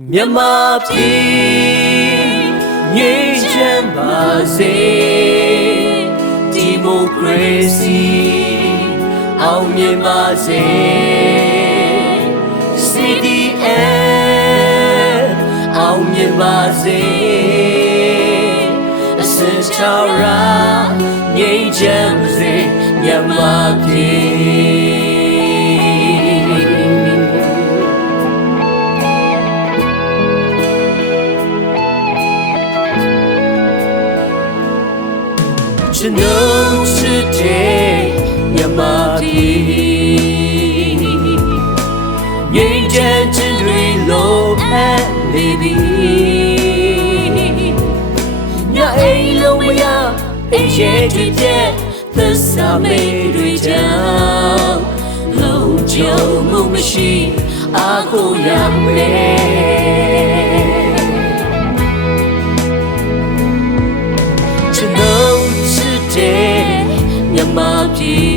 မြန်မာပြည်ငြိမ်းချမ်းပါစေဒီမိုကရေစီအောင်မြင်ပါစေ CDM အောင်မြင်ပါစေအစင်ချာရာငြိမ်းချမ်းပါစေမြန်မာပြည်ကျွန်တော်ချစ်တဲ့မြန်မာပြည်ငြိမ်းချမ်းခြင်းတွေလိုအပ်နေပြီညအိမ်လုံးမရအိမ်ရဲ့တွေပြည့်သစ္စာမေးတွေကြောင့်လုံးကြုံမှုမရှိအားကိုးရမယ်ကျွန်တော်မြန်မာပြည်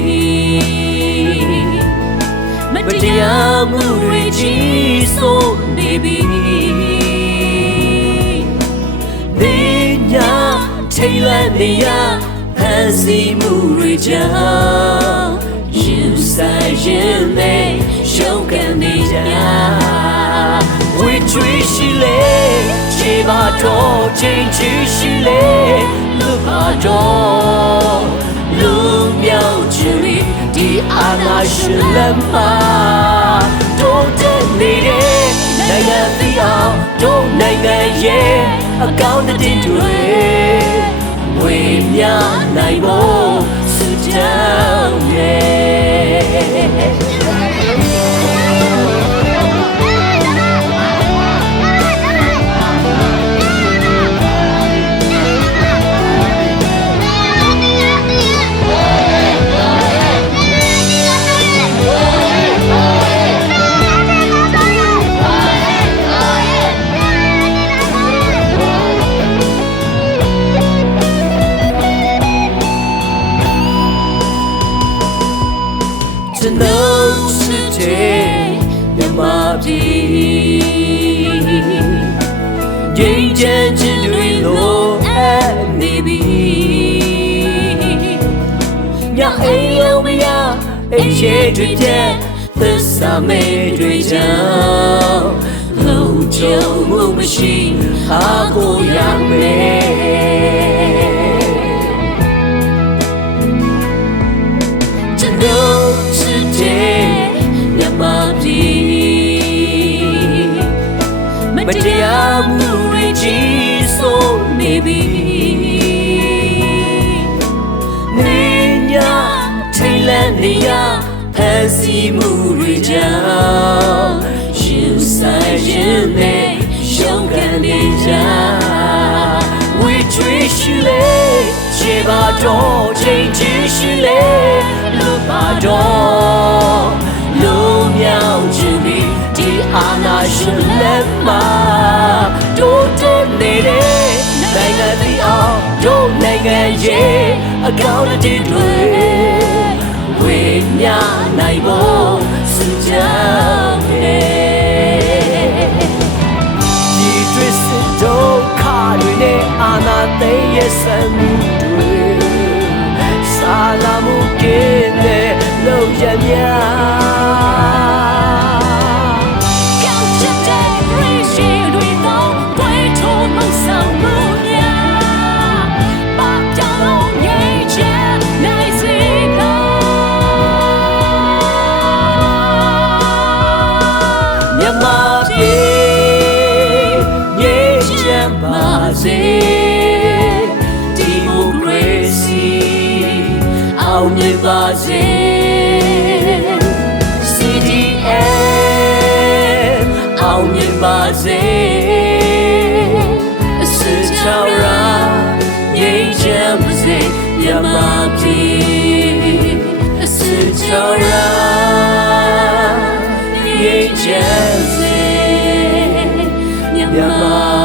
မတရားမှုတွေကြီးစိုးနေပြီဒီညထိတ်လန့်နေရဖန်ဆီးမှုတွေကြောင့်ရင်ဆိုင်ရင်နဲ့ရှုံးကန်နေကြဝေချွေးရှိလေခြေပါတော့ချိန်ချီရှိလေလူပါတော့လူမြောက်ခြင်းဒီအာနာရှင်လက်မှာတိုးတက်နေတဲ့နိုင်ငံသီးအောင်တို့နိုင်ငံရဲ့အကောင့်တင်တွေဝေမျှနိုင်ဖို့စုတောင်းရဲ့ကျွန်တော်ချစ်တဲ့မြန်မာပြည်ငြိမ်းချမ်းခြင်းတွေလိုအပ်နေပြီညအိမ်လုံးမရအိမ်ရဲ့တွေပြည့်သစ္စာမေးတွေကြောင့်လုံးကြုံမှုမရှိအားကိုးရမယ်ကျွန်တော်မတရားမှုတွေကြီးစိုးနေပြီနေညထိတ်လန့်နေရဖန်ဆီးမှုတွေကြောင့်ရင်ဆိုင်ရင်နဲ့ရှုံးကန်နေကြဝေချွေးရှိလေခြေပါတော့ချိန်ချီရှိလေလူပါတော့လူမြောက်ခြင်းဒီအာနာရှင်လက်မှာတိုးတက်နေတဲ့နိုင်ငံသီးအောင်တို့နိုင်ငံရဲ့အကောင့်တင်တွေဝေမျှနိုင်ဖို့စုကြောင်းရဲ့ဒီတွစ်ဒုက္ခတွေနဲ့အာနာသိရဲ့ဆံမှုတွေစာလာမှုကင်းတဲ့လုံရများမြန်မာပြည်ငြိမ်းချမ်းပါစေဒီမိုကရေစီအောင်မြင်ပါစေ CDM အောင်မြင်ပါစေအစစ်ချောင်းရာငြိမ်းချမ်းပါစေမြန်မာပြည်အစစ်ချောင်းရာငြိမ်းချမ်းပါစေမြန်မာ